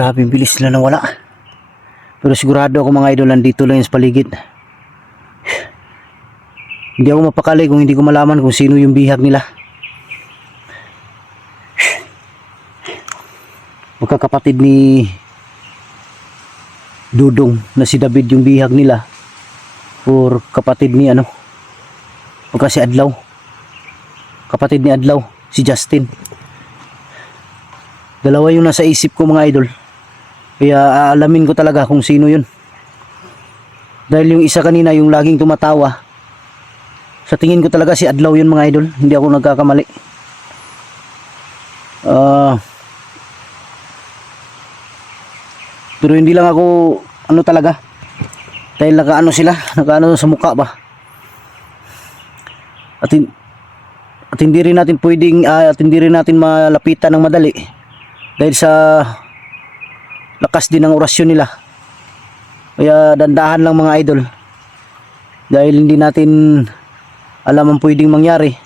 Grabe, bilis sila nawala. Pero sigurado ako mga idol, nandito lang yung sa paligid. Hindi ako mapakali kung hindi ko malaman kung sino yung bihag nila. Magkakapatid ni Dudong na si David yung bihag nila, or kapatid ni ano, o kasi Adlaw, kapatid ni Adlaw, si Justin. Dalawa yung nasa isip ko mga idol, kaya aalamin ko talaga kung sino yun. Dahil yung isa kanina, yung laging tumatawa, sa tingin ko talaga si Adlaw yun mga idol, hindi ako nagkakamali. Pero hindi lang ako ano talaga, dahil nakaano sila, nakaano sa mukha ba. At hindi rin natin pwedeng at hindi rin natin malapitan ng madali dahil sa lakas din ng orasyon nila. Kaya dandahan lang mga idol, dahil hindi natin alam ang pwedeng mangyari,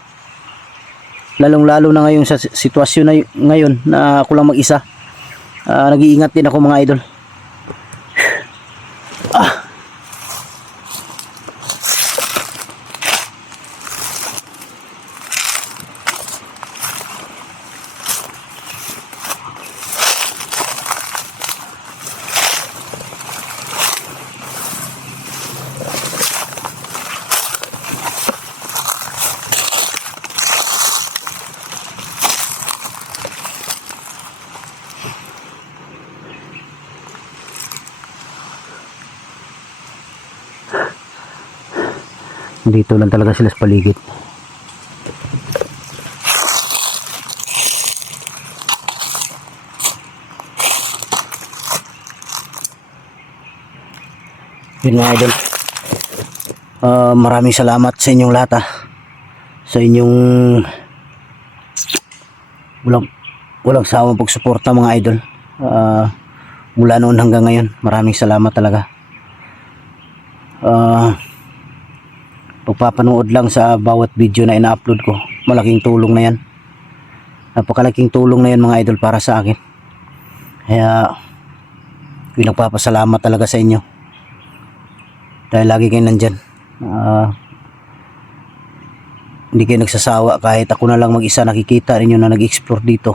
lalong lalo na ngayon sa sitwasyon na ngayon na ako lang mag-isa. Nag-iingat din ako mga idol. Dito lang talaga sila sa paligid. Yun mga idol, maraming salamat sa inyong lahat, sa inyong walang sawang pagsuporta mga idol, mula noon hanggang ngayon. Maraming salamat talaga. Pagpapanood lang sa bawat video na ina-upload ko, malaking tulong na yan, napakalaking tulong na yan mga idol para sa akin. Kaya pinagpapasalamat talaga sa inyo dahil lagi kayo nandyan. Hindi kayo nagsasawa, kahit ako na lang mag-isa nakikita rin na nag-explore dito,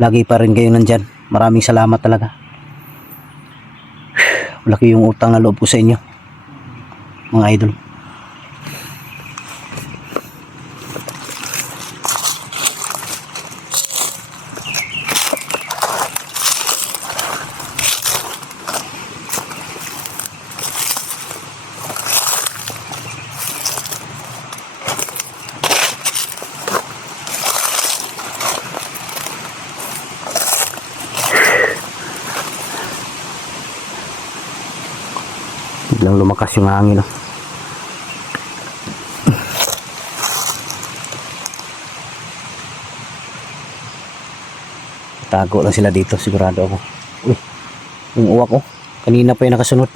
lagi pa rin kayo nandyan. Maraming salamat talaga. Malaki yung utang na loob ko sa inyo mga idol. Biglang lumakas yung hangin, no? Tago lang sila dito, sigurado ako. Uy, yung uwak ko, kanina pa yung nakasunod.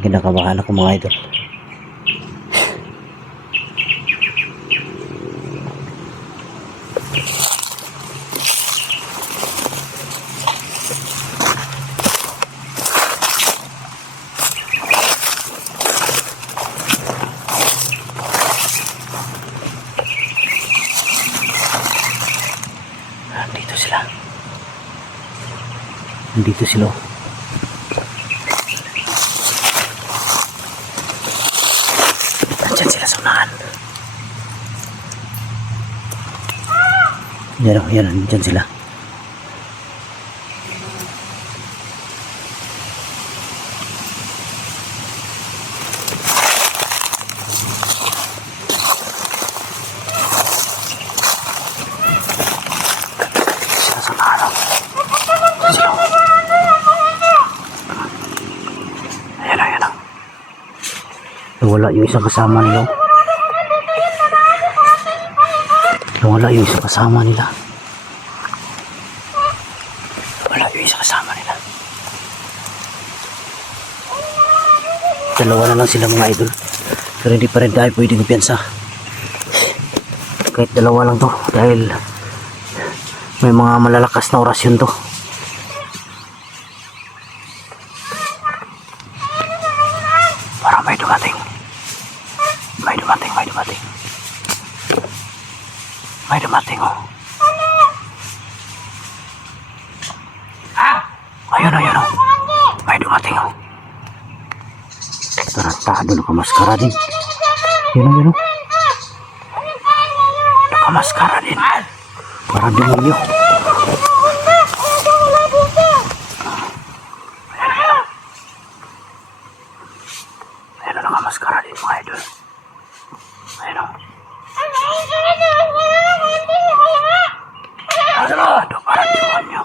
Kinakabahan ako mga idol. Dito sila. Nandyan sila sa unahan. Yan o, yan. Nandyan sila. Sila sa unahan o. Sila. Ayan o, ayan o. Nawala yung isang kasama nila. Nawala yung isang kasama nila. Wala yung isang kasama nila. Dalawa na lang sila mga idol. Pero hindi pa rin tayo pwedeng kumpiyansa. Kahit dalawa lang to. Dahil may mga malalakas na orasyon to. Parang may dumating. May dumating, may dumating. May dumating oh. Ayun, ayun oh. May dumating oh. Tarantado, nakamaskara din. Yun oh, yun oh. Nakamaskara din. Parang demonyo. Ayun oh, nakamaskara din mga idol. Ayun oh. Aduh, parang demonyo.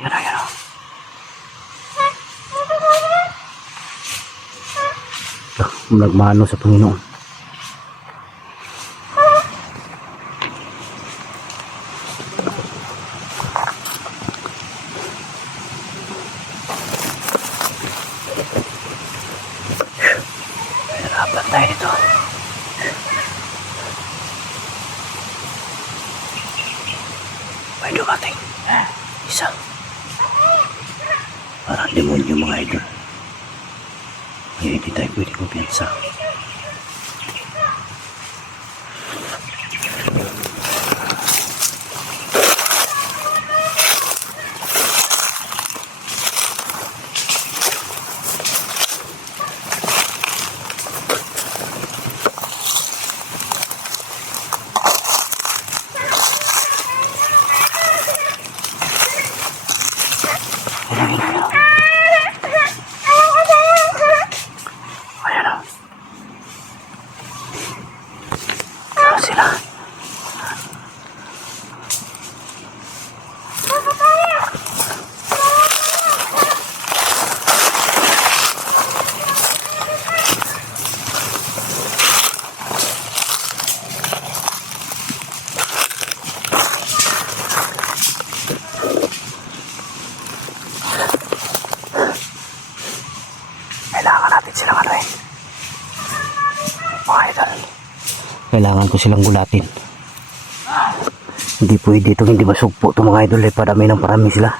Yan o, yan o. Nagmano sa Panginoon. Hirapan tayo dito. May dumating. Isa. Parang demonyo mga idol. Kaya hindi tayo pwede kumpiyansa. Sila. Kailangan natin silang ano eh. Mga idol. Kailangan ko silang gulatin. Hindi pwede itong hindi masugpo itong mga idol eh. Parami ng parami sila.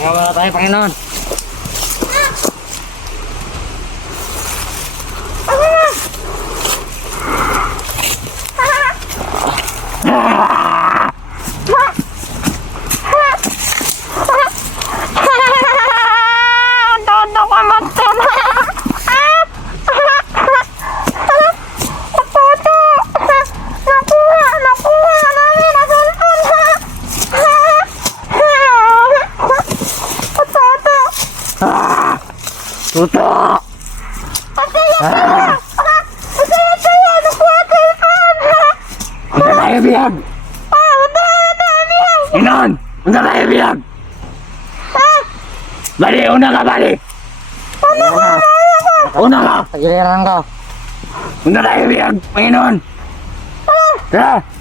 Wala tayo, Panginoon. Tuto! Unsa tayo biyag? Inon! Unsa tayo biyag? Bali, una ka, bali! Una ka! Tagiliran ko! Unsa tayo biyag? Panginoon! Tara!